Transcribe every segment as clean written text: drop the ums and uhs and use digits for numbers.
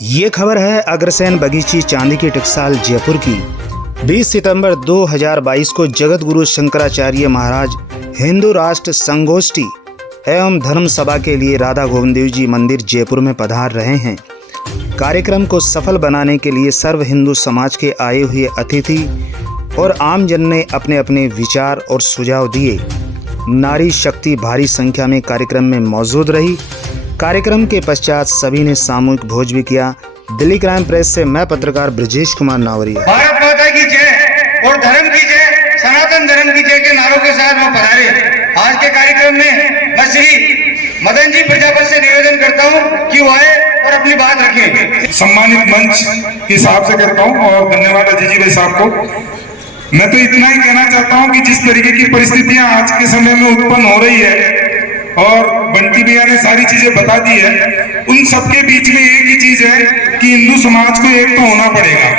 ये खबर है अग्रसेन बगीची चांदी की टकसाल जयपुर की। 20 सितंबर 2022 को जगत गुरु शंकराचार्य महाराज हिंदू राष्ट्र संगोष्ठी एवं धर्म सभा के लिए राधा गोविंद देव जी मंदिर जयपुर में पधार रहे हैं। कार्यक्रम को सफल बनाने के लिए सर्व हिंदू समाज के आए हुए अतिथि और आमजन ने अपने अपने विचार और सुझाव दिए। नारी शक्ति भारी संख्या में कार्यक्रम में मौजूद रही। कार्यक्रम के पश्चात सभी ने सामूहिक भोज भी किया। दिल्ली क्राइम प्रेस से मैं पत्रकार ब्रजेश कुमार नावरिया। भारत माता की जय और धर्म की जय, सनातन धर्म की जय के नारों के साथ मैं पधारे। आज के कार्यक्रम में मैं श्री मदन जी प्रजापति से निवेदन करता हूं कि वो आए और अपनी बात रखें। सम्मानित मंच के हिसाब से करता हूं और धन्यवाद अजय भाई साहब को। मैं तो इतना ही कहना चाहता हूं कि जिस तरीके की परिस्थितियां आज के समय में उत्पन्न हो रही है और बंटी भैया ने सारी चीजें बता दी है, उन सबके बीच में एक ही चीज है कि हिंदू समाज को एक तो होना पड़ेगा।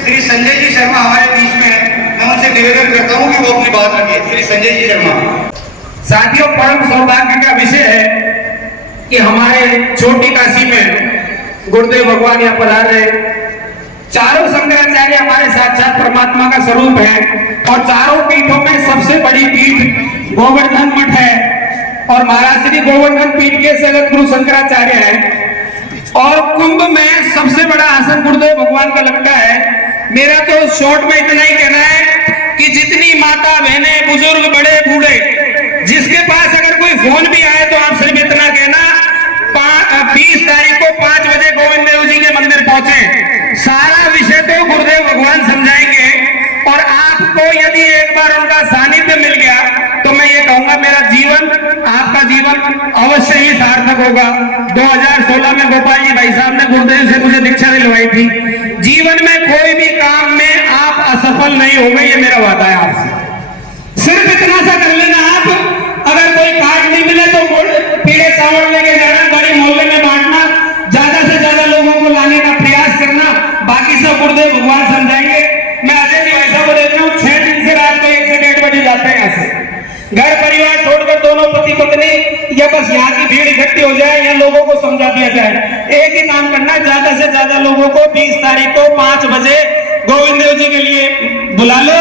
श्री संजय जी शर्मा हमारे बीच में है, मैं उनसे निवेदन करता हूं कि वो अपनी बात रखें। श्री संजय जी शर्मा। साथियों, परम सौभाग्य का विषय है कि हमारे छोटी काशी में गुरुदेव भगवान यहाँ पधार रहे। चारों शंकराचार्य हमारे साक्षात परमात्मा का स्वरूप है और चारों पीठों में सबसे बड़ी पीठ गोवर्धन मठ है और महाराज श्री गोवर्धन पीठ के जगत गुरु शंकराचार्य हैं और कुंभ में सबसे बड़ा आसन गुरुदेव भगवान का लगता है। मेरा तो शॉर्ट में इतना ही कहना है कि जितनी माता बहने बुजुर्ग बड़े बूढ़े जिसके पास अगर कोई फोन भी आए तो आप सिर्फ इतना कहना 20 तारीख को 5 बजे गोविंद देव जी के मंदिर पहुंचे। सारा विषय तो गुरुदेव भगवान समझाएंगे और आपको यदि एक बार उनका सानिध्य मिल गया तो मैं ये कहूंगा मेरा जीवन, आपका जीवन अवश्य ही सार्थक होगा। 2016 में गोपाल जी भाई साहब ने गुरुदेव से मुझे दीक्षा दिलवाई थी। जीवन में कोई भी काम में आप असफल नहीं होंगे, ये मेरा वादा है आपसे। सिर्फ इतना सा कर लेना, आप अगर कोई कार्ड नहीं मिले तो पीले चावल लेके जाना, बड़ी मोहल्ले में बांटना, ज्यादा से ज्यादा लोगों को लाने का प्रयास करना, बाकी सब गुरुदेव भगवान समझाएंगे। मैं अजय जी भाई साहब को देख रहा हूँ 6 दिन से रात को 1 से 1:30 बजे जाते हैं यहाँ से। घर परिवार छोड़कर दोनों पति पत्नी, या बस यहाँ की भीड़ इकट्ठी हो जाए या लोगों को समझा दिया जाए। एक ही काम करना, ज्यादा से ज्यादा लोगों को 20 तारीख को 5 बजे गोविंद देव जी के लिए बुला लो।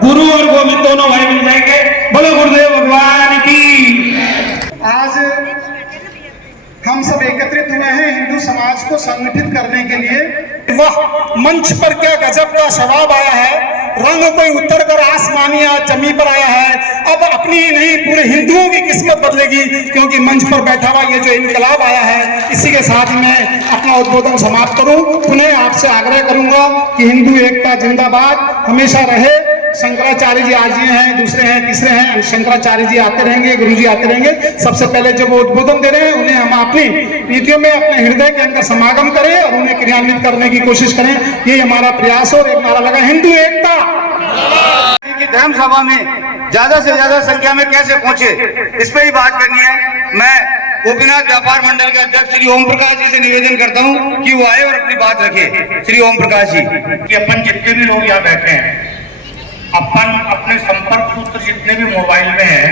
गुरु और गोविंद दोनों भाई मिल जाएंगे। बोलो गुरुदेव भगवान की। आज हम सब एकत्रित हुए हैं हिंदू समाज को संगठित करने के लिए। वह मंच पर क्या गजब का शबाब आया है, रंग कोई उतर कर आसमानी जमी पर आया है। अब अपनी नहीं पूरे हिंदुओं की किस्मत बदलेगी, क्योंकि मंच पर बैठा हुआ ये जो इनकलाब आया है। इसी के साथ मैं अपना उद्बोधन समाप्त करूं। पुनः आपसे आग्रह करूंगा कि हिंदू एकता जिंदाबाद हमेशा रहे। शंकराचार्य जी आज ही हैं, दूसरे हैं, तीसरे हैं, शंकराचार्य जी आते रहेंगे, गुरु जी आते रहेंगे। सबसे पहले जब वो उद्बोधन दे रहे हैं उन्हें हम अपनी नीतियों में अपने हृदय के अंदर समागम करें और उन्हें क्रियान्वित करने की कोशिश करें। ये हमारा प्रयास और एक नारा लगा, हिंदू एकता। धर्म सभा में ज्यादा से ज्यादा संख्या में कैसे पहुंचे, इस पर ही बात करनी है। मैं गोपीनाथ व्यापार मंडल के अध्यक्ष श्री ओम प्रकाश जी से निवेदन करता हूं कि वो आए और अपनी बात रखे। श्री ओम प्रकाश जी। कि अपन जितने भी लोग यहाँ बैठे हैं, अपन अपने संपर्क सूत्र जितने भी मोबाइल में हैं,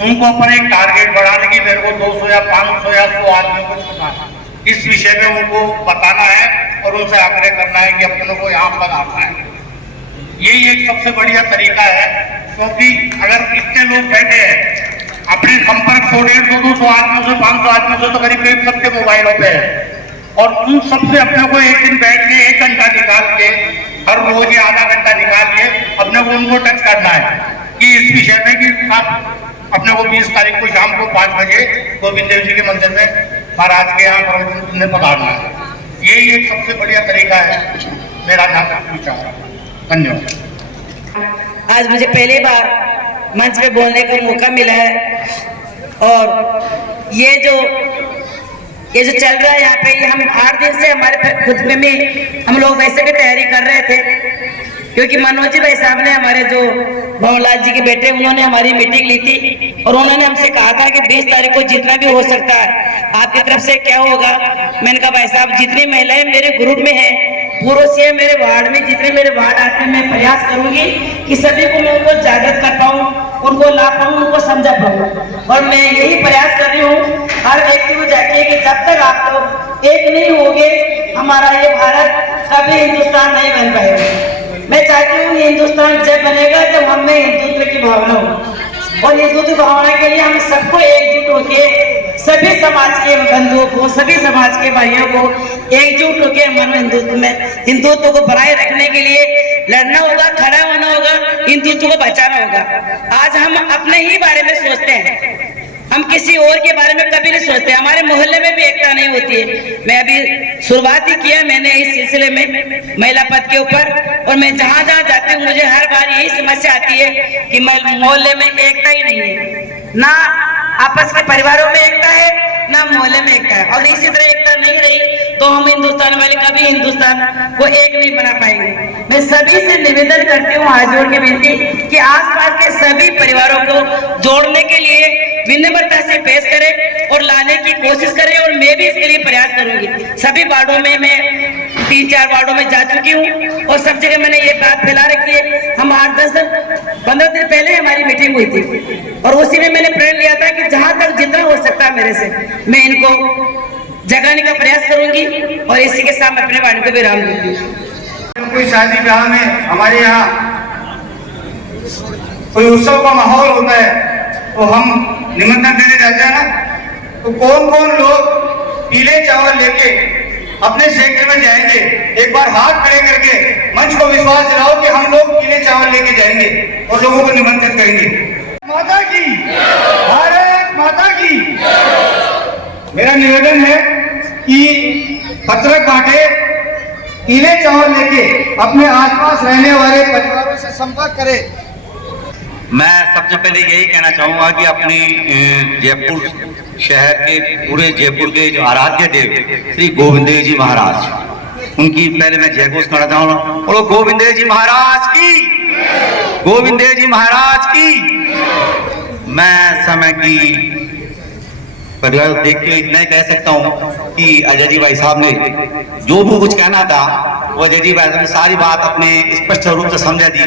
उनको अपन एक टारगेट बढ़ाने की, मेरे को 200 या 500 या 100 आदमियों को छुपाना, इस विषय में उनको बताना है और उनसे आग्रह करना है कि अपनों को यहाँ पर आना है। यही एक सबसे बढ़िया तरीका है, क्योंकि अगर इतने लोग बैठे हैं, अपने संपर्क 100, 150, 200 आदमियों से, 500 आदमियों से तो करीब करीब सबके मोबाइलों पे है, और उन सबसे अपने को एक दिन बैठ के 1 घंटा निकाल के, हर रोज या आधा घंटा निकाल के अपने को उनको टच करना है कि इस विषय में कि साहब अपने को 20 तारीख को शाम को 5 बजे गोविंद देव जी के मंदिर में महाराज के यहाँ प्रवचन पधारना है। यही एक सबसे बढ़िया तरीका है, मेरा जहाँ तक विचार। धन्यवाद। आज मुझे पहली बार मंच पे बोलने का मौका मिला है और ये जो चल रहा है यहाँ पे, ये हम 8 दिन से हमारे खुद में भी हम लोग वैसे भी तैयारी कर रहे थे, क्योंकि मनोज जी भाई साहब ने, हमारे जो भवनलाल जी के बेटे, उन्होंने हमारी मीटिंग ली थी और उन्होंने हमसे कहा था कि 20 तारीख को जितना भी हो सकता है आपकी तरफ से क्या होगा। मैंने कहा भाई साहब, जितनी महिलाएं मेरे ग्रुप में हैं, पुरुष ये मेरे वार्ड में जितने मेरे वार्ड आते हैं, मैं प्रयास करूंगी कि सभी को मैं उनको जागृत कर पाऊँ, उनको ला पाऊँ, उनको समझा पाऊँ। और मैं यही प्रयास कर रही हूँ हर व्यक्ति को जाके कि जब तक आप लोग एक नहीं होंगे हमारा ये भारत कभी हिंदुस्तान नहीं बन पाएगा। मैं चाहती हूँ हिंदुस्तान जब बनेगा जब हम में हिंदुत्व की भावना हो, और हिंदुत्व भावना के लिए हम सबको एकजुट होके सभी समाज के बंधुओं को, सभी समाज के भाइयों को एकजुट होकर हम हिंदुत्व को बनाए रखने के लिए लड़ना होगा, खड़ा होना होगा, हिंदुत्व को बचाना होगा। आज हम अपने ही बारे में सोचते हैं, हम किसी और के बारे में कभी नहीं सोचते। हमारे मोहल्ले में भी एकता नहीं होती है। मैं अभी शुरुआत ही किया मैंने इस सिलसिले में महिला पद के ऊपर, और मैं जहाँ जहाँ जाती हूँ मुझे हर बार यही समस्या आती है कि मोहल्ले में एकता ही नहीं है, ना आपस के परिवारों में एकता है, ना मोहल्ले में एकता है। और इसी तरह एकता नहीं रही तो हम हिंदुस्तान वाले कभी हिंदुस्तान को एक नहीं बना पाएंगे। मैं सभी से निवेदन करती हूँ, हाथ जोड़ के विनती कि आसपास के सभी परिवारों को जोड़ने के लिए विनम्रता से पेश करें और लाने की कोशिश करें, और मैं भी इसके लिए प्रयास करूंगी। सभी वार्डों में मैं 3-4 वार्डों में जा चुकी हूँ और सब जगह मैंने ये बात फैला रखी है। हम 8-10 दिन 15 दिन पहले हमारी मीटिंग हुई थी और उसी में मैंने प्रण लिया था कि जहां तक जितना हो सकता है मेरे से मैं इनको जगाने का प्रयास करूंगी, और इसी के साथ मैं अपने वाणी को विराम दूंगी। कोई शादी ब्याह में हमारे यहाँ कोई उत्सव का माहौल होता है तो हम निमंत्रण देने जाते हैं ना, तो कौन कौन लोग पीले चावल लेके अपने क्षेत्र में जाएंगे? एक बार हाथ खड़े करके मंच को विश्वास दिलाओ कि हम लोग पीले चावल लेके जाएंगे और लोगों को निमंत्रित करेंगे। माता की, भारत माता की। मेरा निवेदन है कि पत्रक बांटे, पीले चावल लेके अपने आसपास रहने वाले परिवारों से संपर्क करें। मैं सबसे पहले यही कहना चाहूँगा कि अपनी जयपुर शहर के, पूरे जयपुर के जो आराध्य देव श्री गोविंद देव जी महाराज, उनकी पहले मैं जय घोष करना चाहूँगा। बोलो गोविंद देव जी महाराज की, गोविंद देव जी महाराज की। मैं समय की परिवार देख के इतना ही कह सकता हूँ कि अजय जी भाई साहब ने जो भी कुछ कहना था वो अजय जी भाई ने सारी बात अपने स्पष्ट रूप से समझा दी।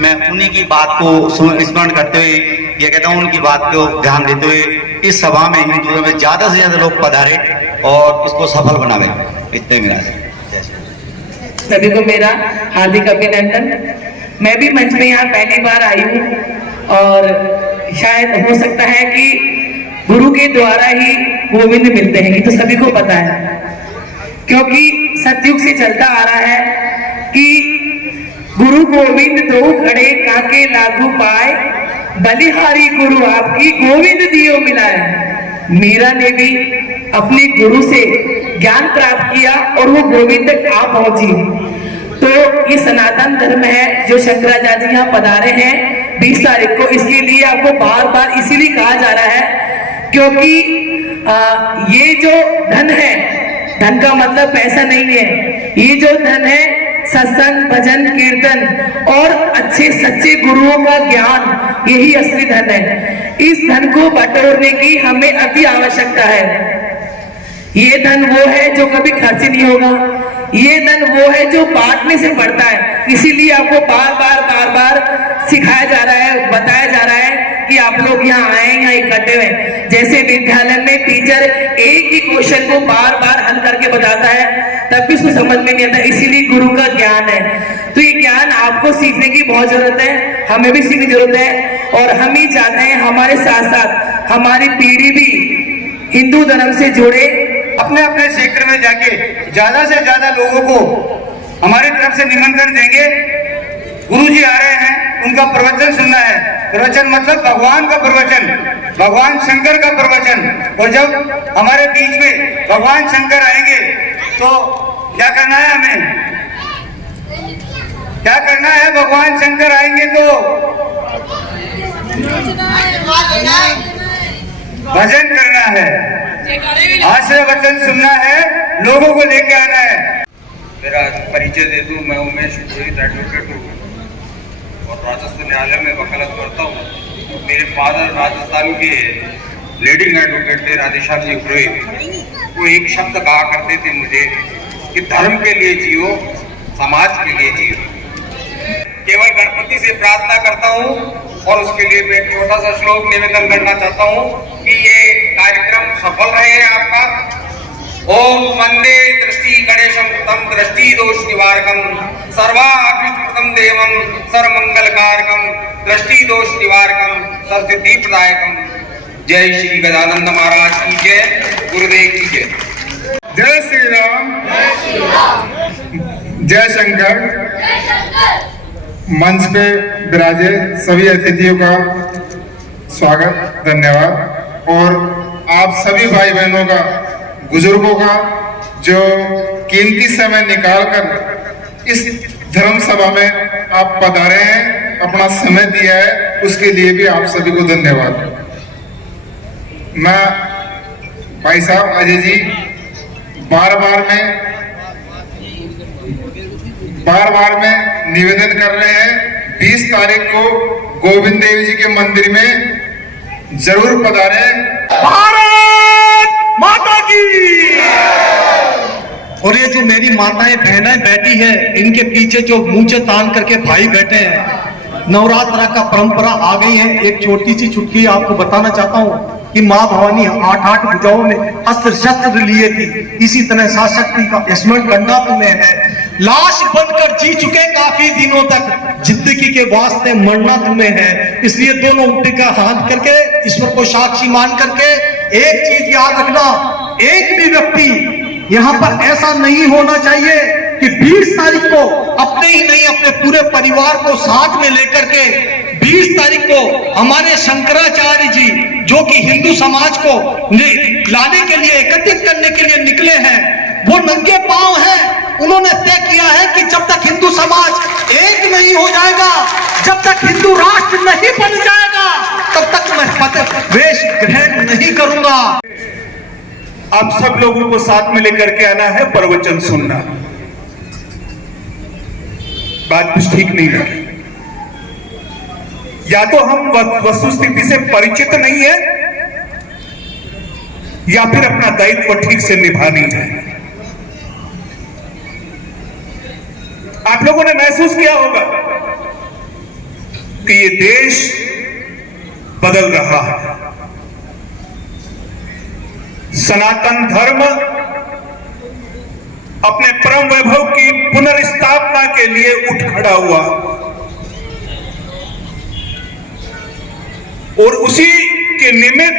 मैं उन्हीं की बात को स्मरण करते हुए ये कहता हूँ, उनकी बात को ध्यान देते हुए इस सभा में हिंदुओं में ज्यादा से ज्यादा लोग पधारे और इसको सफल बनावे। इतने मेरा सभी को मेरा हार्दिक अभिनंदन। मैं भी मंच में यहाँ पहली बार आई हूँ और शायद हो सकता है कि गुरु के द्वारा ही गोविंद मिलते हैं, ये तो सभी को पता है, क्योंकि सतयुग से चलता आ रहा है कि गुरु गोविंद दो खड़े काके लागू पाए, बलिहारी गुरु आपकी गोविंद दियो मिलाए। मीरा ने भी अपने गुरु से ज्ञान प्राप्त किया और वो गोविंद तक आ पहुंची। तो ये सनातन धर्म है जो शंकराचार्य जी यहाँ पधारे हैं 20 तारीख को। इसके लिए आपको बार बार इसीलिए कहा जा रहा है क्योंकि ये जो धन है, धन का मतलब पैसा नहीं है, ये जो धन है सत्संग, भजन, कीर्तन और अच्छे सच्चे गुरुओं का ज्ञान, यही असली धन है। इस धन को बटोरने की हमें अति आवश्यकता है। ये धन वो है जो कभी खर्च नहीं होगा, ये धन वो है जो बांटने से बढ़ता है। इसीलिए आपको बार बार सिखाया जा रहा है, बताया जा रहा है कि आप लोग यहाँ आए, यहाँ इकट्ठे हुए। जैसे विद्यालय में टीचर एक ही क्वेश्चन को बार बार हल करके बताता है तब भी उसको समझ में नहीं आता, इसीलिए गुरु का ज्ञान है। तो ये ज्ञान आपको सीखने की बहुत जरूरत है, हमें भी सीखने की जरूरत है। और हम ही चाहते हैं हमारे साथ साथ हमारी पीढ़ी भी हिंदू धर्म से जुड़े, अपने अपने क्षेत्र में जाके ज्यादा से ज्यादा लोगों को हमारी तरफ से निमंत्रण देंगे। गुरुजी आ रहे हैं, उनका प्रवचन सुनना है। प्रवचन मतलब भगवान का प्रवचन, भगवान शंकर का प्रवचन। और जब हमारे बीच में भगवान शंकर आएंगे तो क्या करना है हमें? क्या करना है? भगवान शंकर आएंगे तो भजन करना है, आश्रय वचन सुनना है, लोगों को लेके आना है। मेरा परिचय दे दूं, मैं उमेश पुरोहित एडवोकेट हूँ और राजस्व न्यायालय में वकालत करता हूँ। मेरे फादर राजस्थान के लीडिंग एडवोकेट थे, राधेश्याम जी पुरोहित। वो एक शब्द कहा करते थे मुझे कि धर्म के लिए जियो, समाज के लिए जियो। केवल गणपति से प्रार्थना करता हूँ और उसके लिए मैं एक छोटा सा श्लोक निवेदन करना चाहता हूँ कि ये कार्यक्रम सफल रहे आपका ओम वंदे दृष्टि गणेशम तम दृष्टि दोष निवारकम सर्वाभीष्टप्रदम देवम सर्वमंगलकारकम दृष्टि दोष निवारकम सर्वसिद्धि प्रदायकम। जय श्री गजानंद महाराज की जय, गुरुदेव की जय। जय श्री राम, जय शंकर। मंच पे विराजे सभी अतिथियों का स्वागत, धन्यवाद। और आप सभी भाई बहनों का, बुजुर्गों का, जो कीमती समय निकालकर इस धर्म सभा में आप पधारे हैं, अपना समय दिया है, उसके लिए भी आप सभी को धन्यवाद। मैं भाई साहब अजय जी बार बार में निवेदन कर रहे हैं, 20 तारीख को गोविंद देव जी के मंदिर में जरूर पधारें। भारत माता की। और ये जो मेरी माताएं बहनें बैठी है, इनके पीछे जो मूंछें तान करके भाई बैठे हैं, नवरात्र का परंपरा आ गई है। एक छोटी सी चुटकी आपको बताना चाहता हूँ कि माँ भवानी 8 भुजाओं में अस्त्र शस्त्र लिए थी, इसी तरह साशक्ति का स्मरण करना तुम्हें है। लाश बनकर जी चुके काफी दिनों तक, जिंदगी के वास्ते मरना तुम्हें है। इसलिए दोनों उंगली का हाथ करके ईश्वर को साक्षी मान करके एक चीज याद रखना, एक भी व्यक्ति यहाँ पर ऐसा नहीं होना चाहिए कि 20 तारीख को अपने ही नहीं अपने पूरे परिवार को साथ में लेकर के 20 तारीख को हमारे शंकराचार्य जी जो कि हिंदू समाज को लाने के लिए, एकत्रित करने के लिए निकले हैं, वो नंगे पांव हैं। उन्होंने तय किया है कि जब तक हिंदू समाज एक नहीं हो जाएगा, जब तक हिंदू राष्ट्र नहीं बन जाएगा, तब तक मैं वेश ग्रहण नहीं करूंगा। आप सब लोगों को साथ में लेकर के आना है, प्रवचन सुनना। बात कुछ ठीक नहीं रही, या तो हम वस्तुस्थिति से परिचित नहीं है, या फिर अपना दायित्व ठीक से निभा नहीं है। आप लोगों ने महसूस किया होगा कि ये देश बदल रहा है। सनातन धर्म अपने परम वैभव की पुनर्स्थापना के लिए उठ खड़ा हुआ और उसी के निमित्त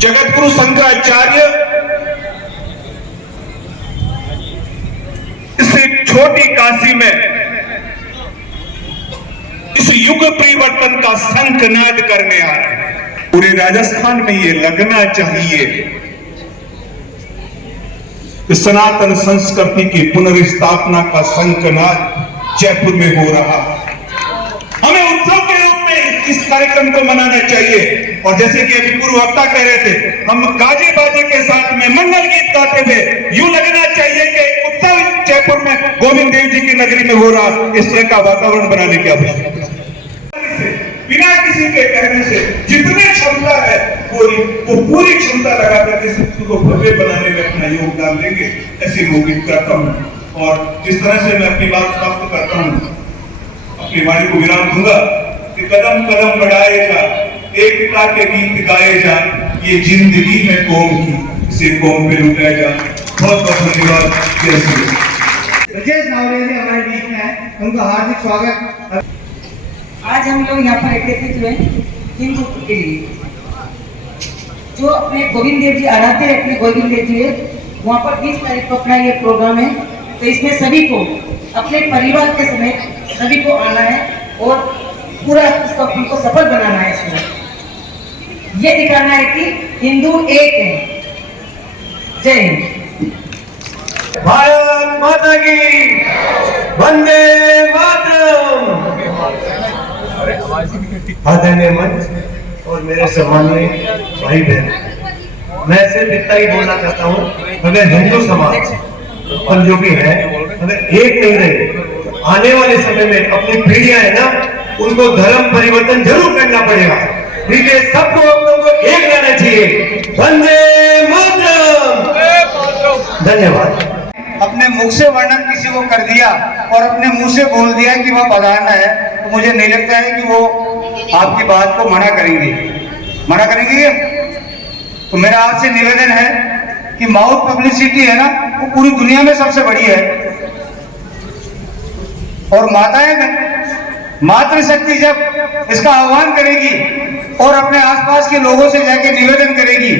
जगत गुरु शंकराचार्य इस छोटी काशी में इस युग परिवर्तन का शंखनाद करने आ रहे हैं। पूरे राजस्थान में ये लगना चाहिए कि सनातन संस्कृति की पुनर्स्थापना का शंखनाद जयपुर में हो रहा है। हमें उत्सव के रूप में इस कार्यक्रम को मनाना चाहिए। और जैसे कि अभी पूर्व वक्ता कह रहे थे, हम गाजे बाजे के साथ में मंगल गीत गाते हुए यूं लगना चाहिए कि उत्सव जयपुर में गोविंद देव जी की नगरी में हो रहा, इस तरह का वातावरण बनाने की आवश्यकता है। बिना किसी के कहने से जितनी क्षमता है वो पूरी क्षमता लगाकर के को भव्य बनाने में अपना योगदान देंगे, ऐसी मैं उम्मीद करता हूँ। और जिस तरह से मैं अपनी बात समाप्त करता हूँ, अपनी वाणी को विराम दूंगा कि कदम कदम बढ़ाए जा, एकता के गीत गाए जा, ये जिंदगी है कौम की, इसे कौम पे लुटाया जा। बहुत बहुत धन्यवाद। जय श्री राम। ब्रजेश नावरे जी हमारे बीच में है, उनका हार्दिक स्वागत। आज हम लोग यहाँ पर एकत्रित हुए हिंदू के लिए, जो अपने गोविंद देव जी आराध्य अपने गोविंद देव जी है, वहाँ पर 20 तारीख को अपना ये प्रोग्राम है। तो इसमें सभी को अपने परिवार के समेत सभी को आना है और पूरा इसको उनको सफल बनाना है। इसमें ये दिखाना है कि हिंदू एक है। जय हिंद। भारत माता की, वंदे मातरम। आदरणीय मंच और मेरे सम्मानीय भाई बहन, मैं सिर्फ इतना ही बोलना चाहता हूँ, अगर हिंदू समाज और जो भी है अगर एक नहीं रहे, आने वाले समय में अपनी पीढ़ियां है ना, उनको धर्म परिवर्तन जरूर करना पड़ेगा। इसलिए सबको हम लोगों को एक रहना चाहिए। वंदे मातरम। धन्यवाद। अपने मुख से वर्णन किसी को कर दिया और अपने मुंह से बोल दिया कि वह पधारना है, तो मुझे नहीं लगता है कि वो आपकी बात को मना करेंगे। मना करेंगे तो मेरा आपसे निवेदन है कि माउथ पब्लिसिटी है ना, वो पूरी दुनिया में सबसे बड़ी है। और मातृशक्ति जब इसका आह्वान करेगी और अपने आसपास के लोगों से जाके निवेदन करेगी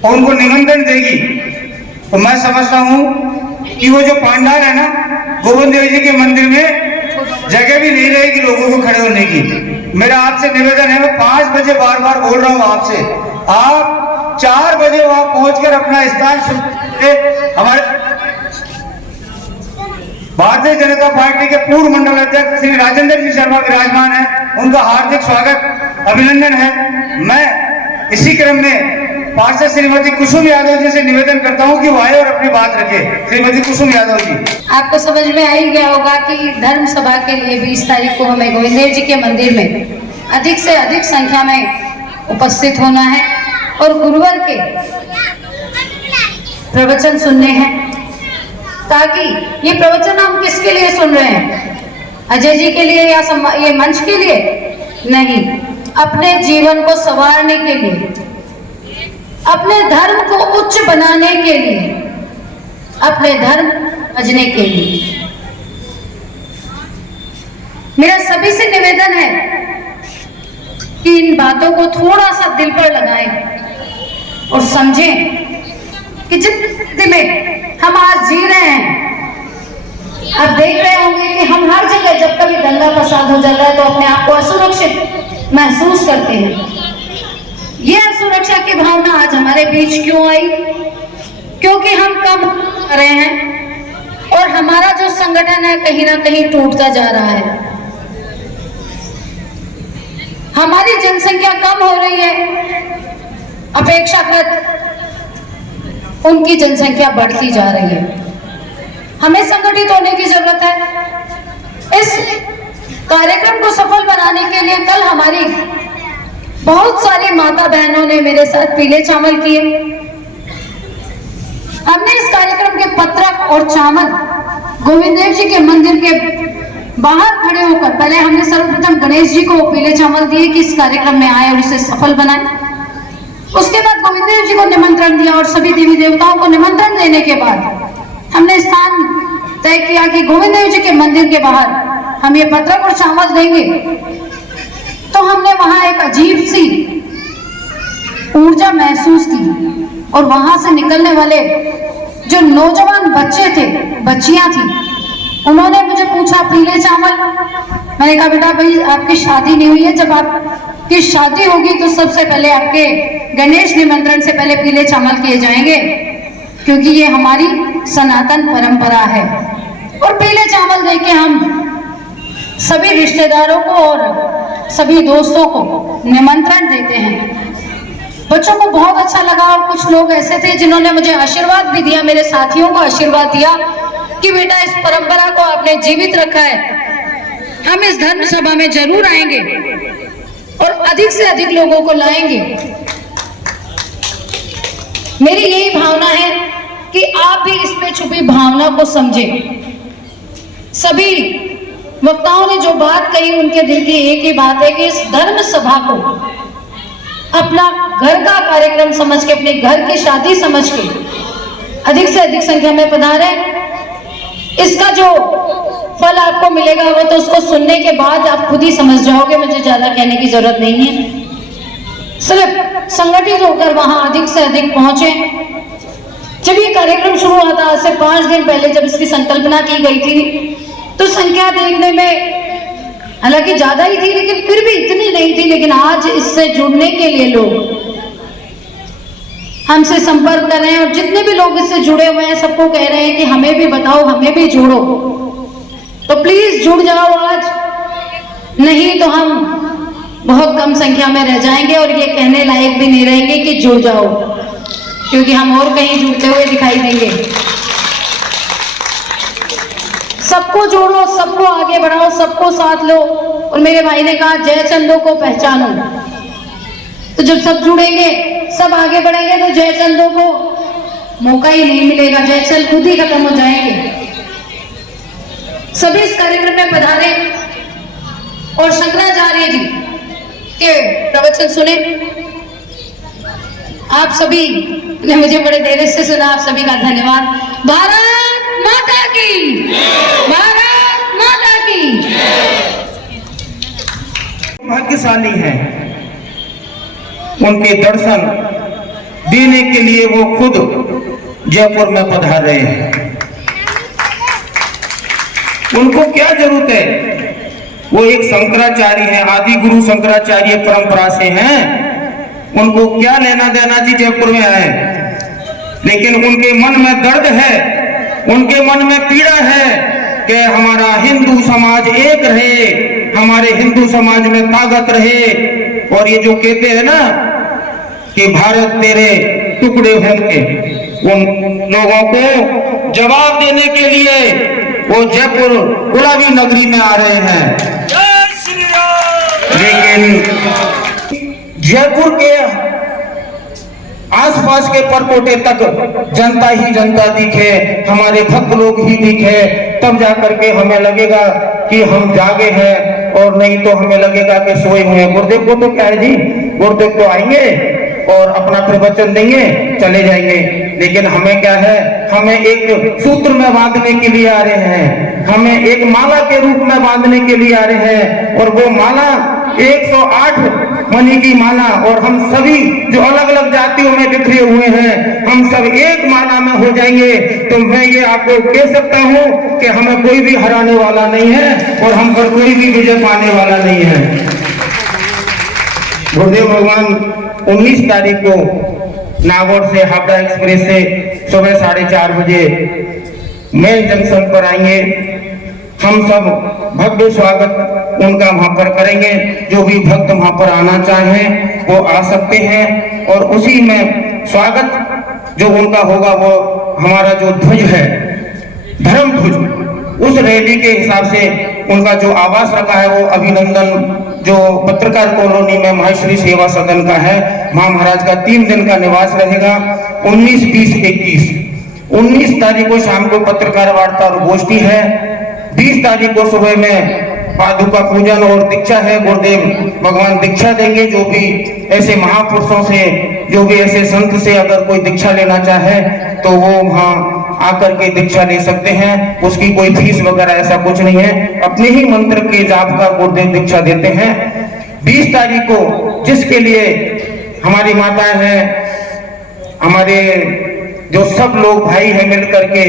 और उनको निमंत्रण देगी, तो मैं समझता हूं कि वो जो पांडाल है ना, गोविंद देव जी के मंदिर में जगह भी नहीं रहेगी लोगों को खड़े होने की। मेरा आपसे निवेदन है, मैं 5 बजे बार बार बोल रहा हूं आपसे, आप 4 बजे वहां पहुंचकर अपना स्थान हमारे भारतीय जनता पार्टी के पूर्व मंडल अध्यक्ष श्री राजेंद्र जी शर्मा विराजमान है, उनका हार्दिक स्वागत अभिनंदन है। मैं इसी क्रम में पार्षद श्रीमती कुसुम यादव जी से निवेदन करता हूं कि वो आए और अपनी बात रखे। श्रीमती कुसुम यादव जी। आपको समझ में आ ही गया होगा कि धर्म सभा के लिए 20 तारीख को हमें गोविंद देव जी के मंदिर में अधिक से अधिक संख्या में उपस्थित होना है और गुरुवार के प्रवचन सुनने हैं, ताकि ये प्रवचन हम किसके लिए सुन रहे हैं, अजय जी के लिए या ये मंच के लिए नहीं, अपने जीवन को संवारने के लिए, अपने धर्म को उच्च बनाने के लिए, अपने धर्म समझने के लिए। मेरा सभी से निवेदन है कि इन बातों को थोड़ा सा दिल पर लगाएं और समझें कि जिस स्थिति में हम आज जी रहे हैं, आप देख रहे होंगे कि हम हर जगह जब कभी दंगा फसाद हो जाता है तो अपने आप को असुरक्षित महसूस करते हैं। यह असुरक्षा की भावना आज हमारे बीच क्यों आई? क्योंकि हम कम कर रहे हैं और हमारा जो संगठन है कहीं ना कहीं टूटता जा रहा है। हमारी जनसंख्या कम हो रही है, अपेक्षाकृत उनकी जनसंख्या बढ़ती जा रही है। हमें संगठित होने की जरूरत है। इस कार्यक्रम को सफल बनाने के लिए कल हमारी बहुत सारी माता बहनों ने मेरे साथ पीले चावल किए। हमने इस कार्यक्रम के पत्रक और चावल गोविंद देव जी के मंदिर के बाहर खड़े होकर पहले हमने सर्वप्रथम गणेश जी को पीले चावल दिए कि इस कार्यक्रम में आए और इसे सफल बनाए। उसके बाद गोविंद देव जी को निमंत्रण दिया और सभी देवी देवताओं को निमंत्रण देने के बाद हमने स्थान तय किया कि गोविंद देव जी के मंदिर के बाहर हम ये पत्रक और चावल देंगे। तो हमने वहां एक अजीब सी ऊर्जा महसूस की और वहां से निकलने वाले जो नौजवान बच्चे थे, बच्चियां थी, उन्होंने मुझे पूछा पीले चावल। मैंने कहा बेटा भाई आपकी शादी नहीं हुई है, जब आपकी शादी होगी तो सबसे पहले आपके गणेश निमंत्रण से पहले पीले चावल किए जाएंगे, क्योंकि ये हमारी सनातन परंपरा है। और पीले चावल देके हम सभी रिश्तेदारों को और सभी दोस्तों को निमंत्रण देते हैं। बच्चों को बहुत अच्छा लगा और कुछ लोग ऐसे थे जिन्होंने मुझे आशीर्वाद भी दिया, मेरे साथियों को आशीर्वाद दिया कि बेटा इस परंपरा को आपने जीवित रखा है, हम इस धर्म सभा में जरूर आएंगे और अधिक से अधिक लोगों को लाएंगे। मेरी यही भावना है कि आप भी इसमें छुपी भावना को समझें। सभी वक्ताओं ने जो बात कही उनके दिल की एक ही बात है कि इस धर्म सभा को अपना घर का कार्यक्रम समझ के, अपने घर की शादी समझ के अधिक से अधिक संख्या में पधारे। इसका जो फल आपको मिलेगा वो तो उसको सुनने के बाद आप खुद ही समझ जाओगे, मुझे ज्यादा कहने की जरूरत नहीं है। सिर्फ संगठित होकर वहां अधिक से अधिक पहुंचे। जब ये कार्यक्रम शुरू हुआ था, आज से 5 दिन पहले जब इसकी संकल्पना की गई थी, तो संख्या देखने में हालांकि ज्यादा ही थी, लेकिन फिर भी इतनी नहीं थी। लेकिन आज इससे जुड़ने के लिए लोग हमसे संपर्क कर रहे हैं और जितने भी लोग इससे जुड़े हुए हैं सबको कह रहे हैं कि हमें भी बताओ, हमें भी जोड़ो। तो प्लीज जुड़ जाओ आज, नहीं तो हम बहुत कम संख्या में रह जाएंगे और ये कहने लायक भी नहीं रहेंगे कि जुड़ जाओ, क्योंकि हम और कहीं जुड़ते हुए दिखाई देंगे। सबको जोड़ो, सबको आगे बढ़ाओ, सबको साथ लो। और मेरे भाई ने कहा जय चंदों को पहचानो। तो जब सब जुड़ेंगे, सब आगे बढ़ेंगे तो जय चंदों को मौका ही नहीं मिलेगा, जय चंद खुद ही खत्म हो जाएंगे। सभी इस कार्यक्रम में पधारे और शंकराचार्य जी के प्रवचन सुने। आप सभी ने मुझे बड़े धैर्य से सुना, आप सभी का धन्यवाद। भारत माता की, भारत माता की। भाग्यशाली हैं, उनके दर्शन देने के लिए वो खुद जयपुर में पधार रहे हैं। उनको क्या जरूरत है, वो एक शंकराचार्य है, आदि गुरु शंकराचार्य परंपरा से हैं, उनको क्या लेना देना जी जयपुर में आए। लेकिन उनके मन में दर्द है, उनके मन में पीड़ा है कि हमारा हिंदू समाज एक रहे, हमारे हिंदू समाज में ताकत रहे। और ये जो कहते हैं ना कि भारत तेरे टुकड़े होंगे, उन लोगों को जवाब देने के लिए वो जयपुर गुलाबी नगरी में आ रहे हैं। लेकिन जयपुर के आसपास के परकोटे तक जनता ही जनता दिखे, हमारे भक्त लोग ही दिखे, तब जाकर के हमें लगेगा कि हम जागे हैं, और नहीं तो हमें लगेगा कि सोए हुए हैं। गुरुदेव को तो क्या है जी, गुरुदेव तो आएंगे और अपना प्रवचन देंगे, चले जाएंगे। लेकिन हमें क्या है, हमें एक सूत्र में बांधने के लिए आ रहे हैं, हमें एक माला के रूप में बांधने के लिए आ रहे हैं। और वो माला 108 मणि की माला, और हम सभी जो अलग अलग जातियों में बिखरे हुए हैं, हम सब एक माला में हो जाएंगे। तो मैं ये आपको कह सकता हूँ कि हमें कोई भी हराने वाला नहीं है, और हम पर कोई भी विजय पाने वाला नहीं है। गुरुदेव भगवान 19 तारीख को नागौर से हावड़ा एक्सप्रेस से सुबह 4:30 बजे मेन जंक्शन पर आएंगे। हम सब भव्य स्वागत उनका वहां पर करेंगे। जो भी भक्त वहां पर आना चाहें वो आ सकते हैं, और उसी में स्वागत जो उनका होगा वो हमारा जो ध्वज है, धर्म ध्वज, उस रैली के हिसाब से उनका जो आवास रखा है वो अभिनंदन जो पत्रकार कॉलोनी में माहेश्वरी सेवा सदन का है, वहां महाराज का 3 दिन का निवास रहेगा। 19, 20, 21, 19 तारीख को शाम को पत्रकार वार्ता और गोष्ठी है। 20 तारीख को सुबह में पादुका पूजन और दीक्षा है। गुरुदेव भगवान दीक्षा देंगे। जो भी ऐसे महापुरुषों से, जो भी ऐसे संत से अगर कोई दीक्षा लेना चाहे तो वो वहाँ आकर के दीक्षा ले सकते हैं। उसकी कोई फीस वगैरह ऐसा कुछ नहीं है, अपने ही मंत्र के जाप का गुरुदेव दीक्षा देते हैं। 20 तारीख को जिसके लिए हमारी माताएं हैं, हमारे जो सब लोग भाई हैं मिल करके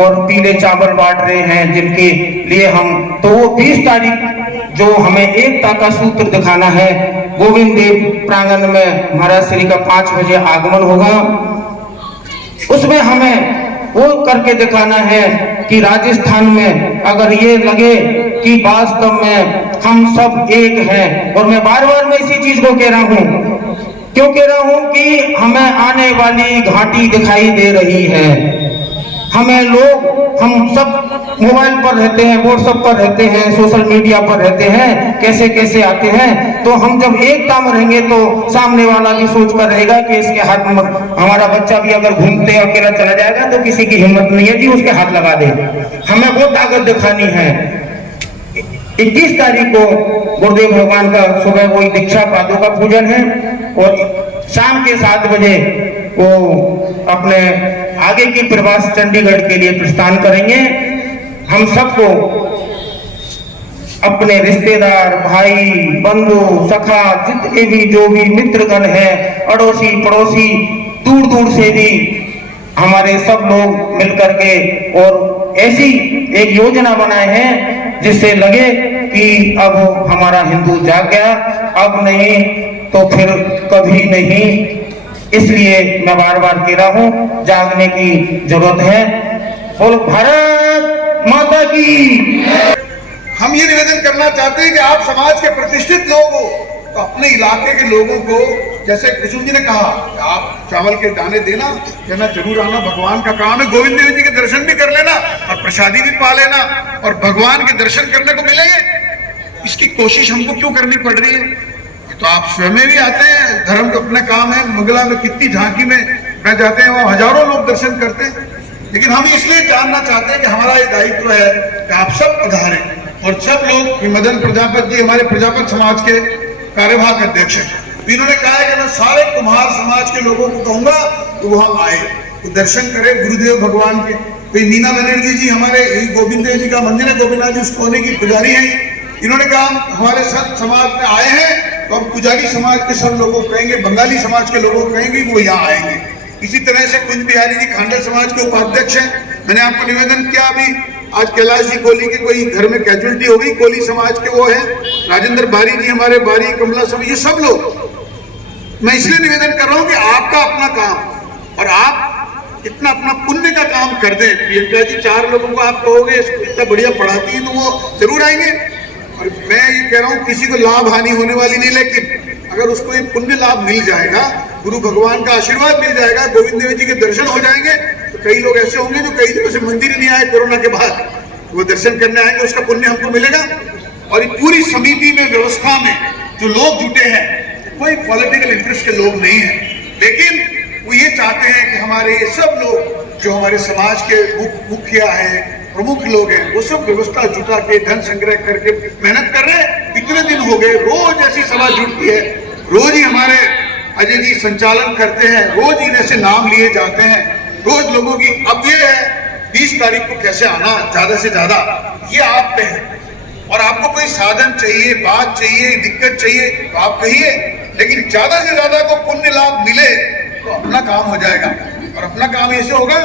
और पीले चावल बांट रहे हैं, जिनके लिए हम, तो वो 20 तारीख जो हमें एकता का सूत्र दिखाना है, गोविंद देव प्रांगण में महाराज श्री का 5 बजे आगमन होगा। उसमें हमें वो करके दिखाना है कि राजस्थान में अगर ये लगे कि वास्तव में हम सब एक हैं, और मैं बार बार मैं इसी चीज को कह रहा हूँ, क्यों कह रहा हूँ कि हमें आने वाली घाटी दिखाई दे रही है। हमें लोग, हम सब मोबाइल पर रहते हैं, व्हाट्सएप पर रहते हैं, सोशल मीडिया पर रहते हैं, कैसे कैसे आते हैं। तो हम जब एकता में रहेंगे तो सामने वाला भी सोच कर रहेगा कि इसके हाथ में, हमारा बच्चा भी अगर घूमते अकेला चला जाएगा तो किसी की हिम्मत नहीं है जी उसके हाथ लगा दे। हमें वो ताकत दिखानी है। 21 तारीख को गुरुदेव भगवान का सुबह वही दीक्षा पादुका पूजन है, और शाम के 7 बजे वो अपने आगे की प्रवास चंडीगढ़ के लिए प्रस्थान करेंगे। हम सबको अपने रिश्तेदार, भाई, बंधु, सखा, जितने भी जो भी मित्रगण है, अड़ोसी पड़ोसी, दूर दूर से भी हमारे सब लोग मिलकर के और ऐसी एक योजना बनाए हैं जिससे लगे कि अब हमारा हिंदू जाग गया, अब नहीं तो फिर कभी नहीं। इसलिए मैं बार बार कह रहा हूं, जागने की जरूरत है। बोल भारत माता की। हम ये निवेदन करना चाहते हैं कि आप समाज के प्रतिष्ठित लोग हो तो अपने इलाके के लोगों को, जैसे कृष्ण जी ने कहा, आप चावल के दाने देना, कहना जरूर आना, भगवान का काम है। गोविंद देव जी के दर्शन भी कर लेना और प्रसादी भी पा लेना, और भगवान के दर्शन करने को मिलेंगे। इसकी कोशिश हमको क्यों करनी पड़ रही है? तो आप स्वयं भी आते हैं, धर्म का अपना काम है। मंगला में कितनी झांकी में रह जाते हैं, वहां हजारों लोग दर्शन करते हैं। लेकिन हम इसलिए जानना चाहते हैं कि हमारा ये दायित्व है कि आप सब पधारें, और सब लोग, मदन प्रजापति जी हमारे प्रजापत समाज के कार्यवाहक अध्यक्ष हैं, तो इन्होंने कहा है कि मैं सारे कुम्हार समाज के लोगों को कहूंगा तो वहां आए, तो दर्शन करें गुरुदेव भगवान के। तो मीना बनर्जी जी हमारे गोविंद देव जी का मंदिर है, गोविंदनाथ जी उस कोने की पुजारी है। इन्होंने कहा हम हमारे संत समाज में आए हैं तो हम पुजारी समाज के सब लोगों को कहेंगे, बंगाली समाज के लोगों को कहेंगे वो यहाँ आएंगे। इसी तरह से कुंज बिहारी जी खांडल समाज के उपाध्यक्ष हैं। मैंने आपको निवेदन किया, अभी आज कैलाश जी कोहली के कोई घर में कैजुअलिटी हो गई, कोहली समाज के वो है, राजेंद्र बारी जी हमारे बारी, कमला समाज, ये सब लोग। मैं इसलिए निवेदन कर रहा हूँ कि आपका अपना काम और आप इतना अपना पुण्य का काम कर दें। प्रियंका जी 4 लोगों को आप कहोगे इतना बढ़िया पढ़ाती है तो वो जरूर आएंगे। और मैं ये कह रहा हूँ किसी को लाभ हानि होने वाली नहीं, लेकिन अगर उसको एक पुण्य लाभ मिल जाएगा, गुरु भगवान का आशीर्वाद मिल जाएगा, गोविंद देव जी के दर्शन हो जाएंगे, तो कई लोग ऐसे होंगे जो कई दिनों से मंदिर ही नहीं आए कोरोना के बाद, वो दर्शन करने आएंगे, उसका पुण्य हमको मिलेगा। और ये पूरी समिति में व्यवस्था में जो लोग जुटे हैं कोई पॉलिटिकल इंटरेस्ट के लोग नहीं है, लेकिन वो ये चाहते हैं कि हमारे ये सब लोग जो हमारे समाज के मुखिया हैं, प्रमुख लोग हैं, वो सब व्यवस्था जुटा के धन संग्रह करके मेहनत कर रहे हैं। इतने दिन हो गए, रोज ऐसी सभा जुटती है, रोज ही हमारे अजय जी संचालन करते हैं, रोज ही ऐसे नाम लिए जाते हैं, रोज लोगों की। अब ये है 20 तारीख को कैसे आना ज्यादा से ज्यादा, ये आप पे है। और आपको कोई साधन चाहिए, बात चाहिए, दिक्कत चाहिए तो आप कहिए, लेकिन ज्यादा से ज्यादा को पुण्य लाभ मिले तो अपना काम हो जाएगा। और अपना काम ऐसे होगा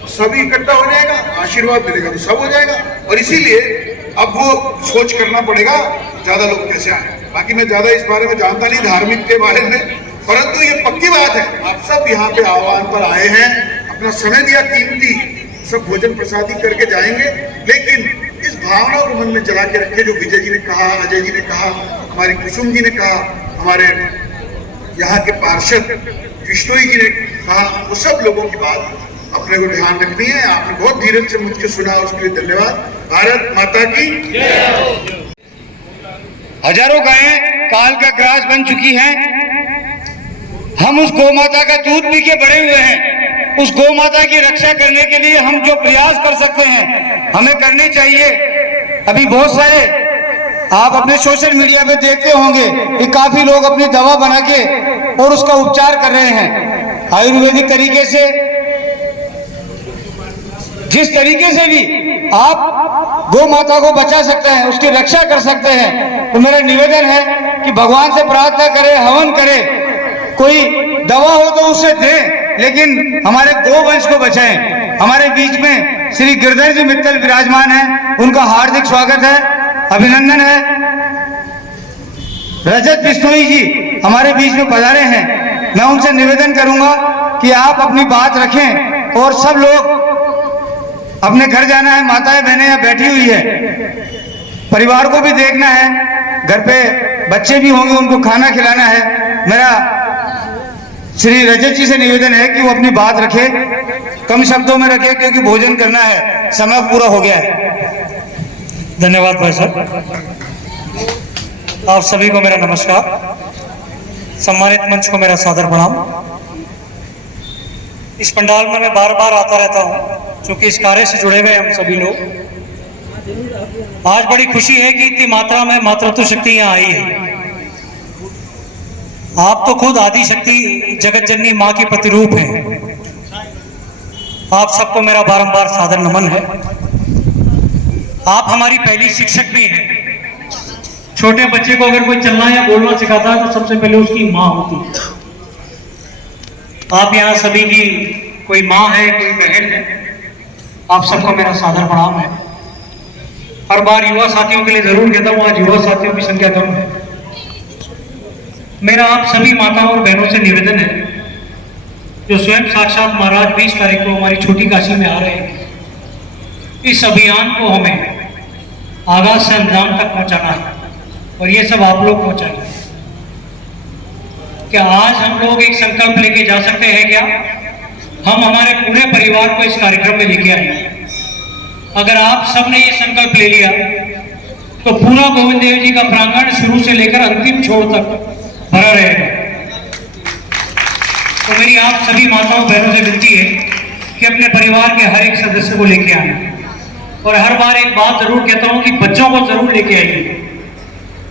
तो सभी इकट्ठा हो जाएगा, आशीर्वाद मिलेगा तो सब हो जाएगा। और इसीलिए अब वो सोच करना पड़ेगा ज्यादा लोग कैसे आए। बाकी मैं ज्यादा इस बारे में जानता नहीं धार्मिक के बारे में, परंतु ये पक्की बात है आप सब यहाँ पे आह्वान पर आए हैं, अपना समय दिया कीमती, सब भोजन प्रसादी करके जाएंगे। लेकिन इस भावना को मन में जला के रखे जो विजय जी ने कहा, अजय जी ने कहा, हमारी कुसुम जी ने कहा, हमारे यहाँ के पार्षद विष्णु जी ने कहा, वो सब लोगों की बात अपने को ध्यान रखनी है। आपने बहुत धीरज से मुझको सुना, उसके लिए धन्यवाद। भारत माता की जय। हजारों गायें काल का ग्रास बन चुकी हैं। हम उस गौ माता का दूध पी के बड़े हुए हैं। उस गौ माता की रक्षा करने के लिए हम जो प्रयास कर सकते हैं हमें करने चाहिए। अभी बहुत सारे आप अपने सोशल मीडिया पे देखते होंगे कि काफी लोग अपनी दवा बना के और उसका उपचार कर रहे हैं आयुर्वेदिक तरीके से। जिस तरीके से भी आप गौ माता को बचा सकते हैं, उसकी रक्षा कर सकते हैं, तो मेरा निवेदन है कि भगवान से प्रार्थना करें, हवन करें, कोई दवा हो तो उसे दें, लेकिन हमारे गोवंश को बचाएं। हमारे बीच में श्री गिरधर जी मित्तल विराजमान हैं, उनका हार्दिक स्वागत है, अभिनंदन है। रजत बिश्नोई जी हमारे बीच में पधारे हैं। मैं उनसे निवेदन करूंगा कि आप अपनी बात रखें और सब लोग अपने घर जाना है। माताएं बहनें यहाँ बैठी हुई है, परिवार को भी देखना है, घर पे बच्चे भी होंगे, उनको खाना खिलाना है। मेरा श्री रजत जी से निवेदन है कि वो अपनी बात रखे, कम शब्दों में रखे, क्योंकि भोजन करना है, समय पूरा हो गया है। धन्यवाद भाई साहब। आप सभी को मेरा नमस्कार, सम्मानित मंच को मेरा सादर प्रणाम। इस पंडाल में मैं बार बार आता रहता हूँ क्योंकि इस कार्य से जुड़े हुए हम सभी लोग। आज बड़ी खुशी है कि इतनी मात्रा में मातृत्व शक्ति यहाँ आई है। आप तो खुद आदि शक्ति जगत जननी माँ की प्रतिरूप हैं। आप सबको मेरा बारंबार सादर नमन है। आप हमारी पहली शिक्षक भी हैं। छोटे बच्चे को अगर कोई चलना या बोलना सिखाता है तो सबसे पहले उसकी माँ होती है। आप यहाँ सभी की कोई माँ है, कोई बहन है, आप सबको मेरा सादर प्रणाम है। हर बार युवा साथियों के लिए जरूर कहता हूँ, आज युवा साथियों की संख्या कम है। मेरा आप सभी माताओं और बहनों से निवेदन है जो स्वयं साक्षात महाराज 20 तारीख को हमारी छोटी काशी में आ रहे हैं, इस अभियान को हमें आगाज से अंजाम तक पहुंचाना है और ये सब आप लोग पहुंचाएंगे। क्या आज हम लोग एक संकल्प लेके जा सकते हैं क्या? हम हमारे पूरे परिवार को इस कार्यक्रम में लेके आएंगे। अगर आप सबने ये संकल्प ले लिया तो पूरा गोविंद देव जी का प्रांगण शुरू से लेकर अंतिम छोर तक भरा रहेगा। तो मेरी आप सभी माताओं बहनों से विनती है कि अपने परिवार के हर एक सदस्य को लेके आए। और हर बार एक बात जरूर कहता हूं कि बच्चों को जरूर लेके आइए,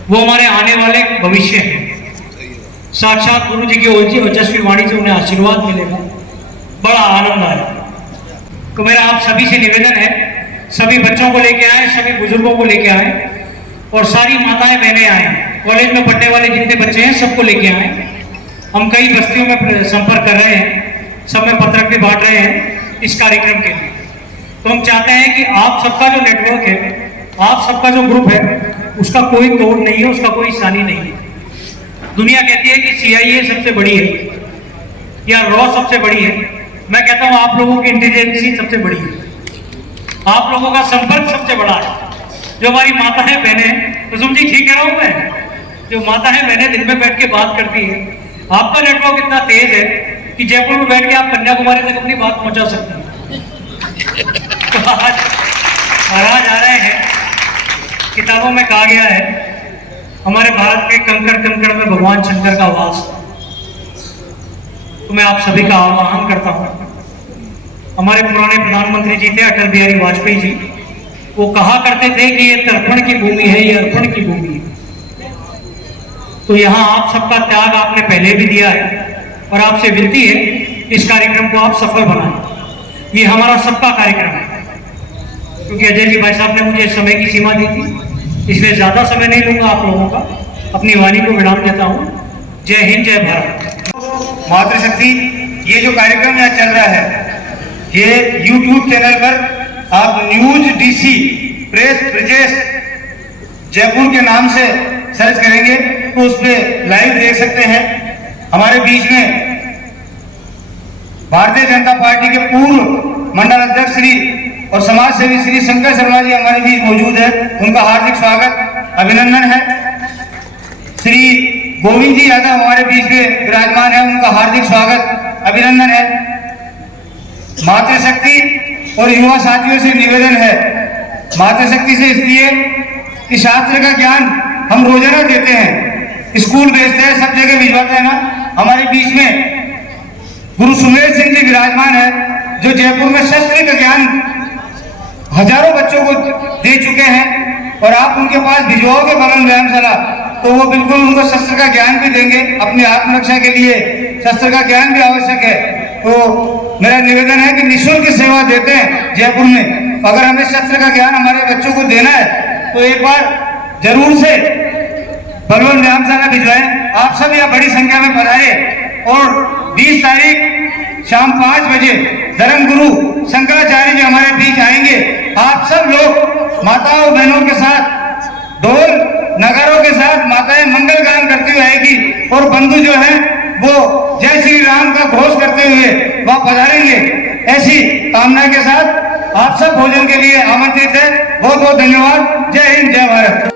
वो हमारे आने वाले भविष्य हैं। साक्षात गुरु जी की ओजस्वी वाणी से उन्हें आशीर्वाद मिलेगा, बड़ा आनंद आएगा। तो मेरा आप सभी से निवेदन है, सभी बच्चों को लेके आए, सभी बुजुर्गों को लेके आए और सारी माताएं बहनें आए, कॉलेज में पढ़ने वाले जितने बच्चे हैं सबको लेके आए। हम कई बस्तियों में संपर्क कर रहे हैं, सब में पत्रक भी बांट रहे हैं इस कार्यक्रम के लिए। तो हम चाहते हैं कि आप सबका जो नेटवर्क है, आप सबका जो ग्रुप है, उसका कोई तोड़ नहीं है, उसका कोई सानी नहीं है। दुनिया कहती है कि CIA सबसे बड़ी है या रॉ सबसे बड़ी है, मैं कहता हूं आप लोगों की इंटेलिजेंसी सबसे बड़ी है, आप लोगों का संपर्क सबसे बड़ा है। जो हमारी माता है बहनें, कुसुम जी ठीक कह रहा हूं मैं, जो माता है बहनें दिन में बैठ के बात करती है, आपका नेटवर्क इतना तेज है कि जयपुर में बैठ के आप कन्याकुमारी तक अपनी बात पहुंचा सकते हैं। तो आज महाराज आ रहे हैं, किताबों में कहा गया है हमारे भारत के कंकड़ कंकड़ में भगवान शंकर का वास। तो मैं आप सभी का आह्वान करता हूं, हमारे पुराने प्रधानमंत्री जी थे अटल बिहारी वाजपेयी जी, वो कहा करते थे कि ये तर्पण की भूमि है, ये अर्पण की भूमि है। तो यहाँ आप सबका त्याग आपने पहले भी दिया है और आपसे विनती है इस कार्यक्रम को आप सफल बनाएं। ये हमारा सबका कार्यक्रम है, क्योंकि अजय जी भाई साहब ने मुझे समय की सीमा दी थी, इसलिए ज्यादा समय नहीं लूंगा आप लोगों का, अपनी वाणी को विराम देता हूँ। जय हिंद, जय भारत। मातृशक्ति ये जो कार्यक्रम यहाँ चल रहा है, ये YouTube चैनल पर आप news DC press Brijesh Jaipur के नाम से सर्च करेंगे तो उस पर लाइव देख सकते हैं। हमारे बीच में भारतीय जनता पार्टी के पूर्व मंडल अध्यक्ष श्री और समाज सेवी श्री शंकर शर्मा जी हमारे बीच मौजूद है, उनका हार्दिक स्वागत अभिनंदन है। श्री गोविंद जी यादव हमारे बीच में विराजमान है, उनका हार्दिक स्वागत अभिनंदन है। मातृशक्ति और युवा साथियों से निवेदन है, मातृशक्ति से इसलिए कि शास्त्र का ज्ञान हम रोजाना देते हैं, स्कूल भेजते हैं, सब जगह भिजवाते हैं ना। हमारे बीच में गुरु सुमेर सिंह जी विराजमान है, जो जयपुर में शस्त्र का ज्ञान हजारों बच्चों को दे चुके हैं और आप उनके पास भिजवाओगे बलन व्यायामशाला तो वो बिल्कुल उनको शस्त्र का ज्ञान भी देंगे। अपनी आत्मरक्षा के लिए शस्त्र का ज्ञान भी आवश्यक है। तो मेरा निवेदन है कि निःशुल्क सेवा देते हैं जयपुर में, अगर हमें शस्त्र का ज्ञान हमारे बच्चों को देना है तो एक बार जरूर से बलवन व्यायामशाला भिजवाएं। आप सब यहाँ बड़ी संख्या में पधारे और 20 तारीख शाम 5 बजे धर्म गुरु शंकराचार्य जी हमारे बीच आएंगे। आप सब लोग माताओं बहनों के साथ ढोल नगारों के साथ माताएं मंगल गान करती हुई आएगी और बंधु जो है वो जय श्री राम का घोष करते हुए वहां पधारेंगे। ऐसी कामना के साथ आप सब भोजन के लिए आमंत्रित है। बहुत बहुत धन्यवाद। जय हिंद, जय भारत।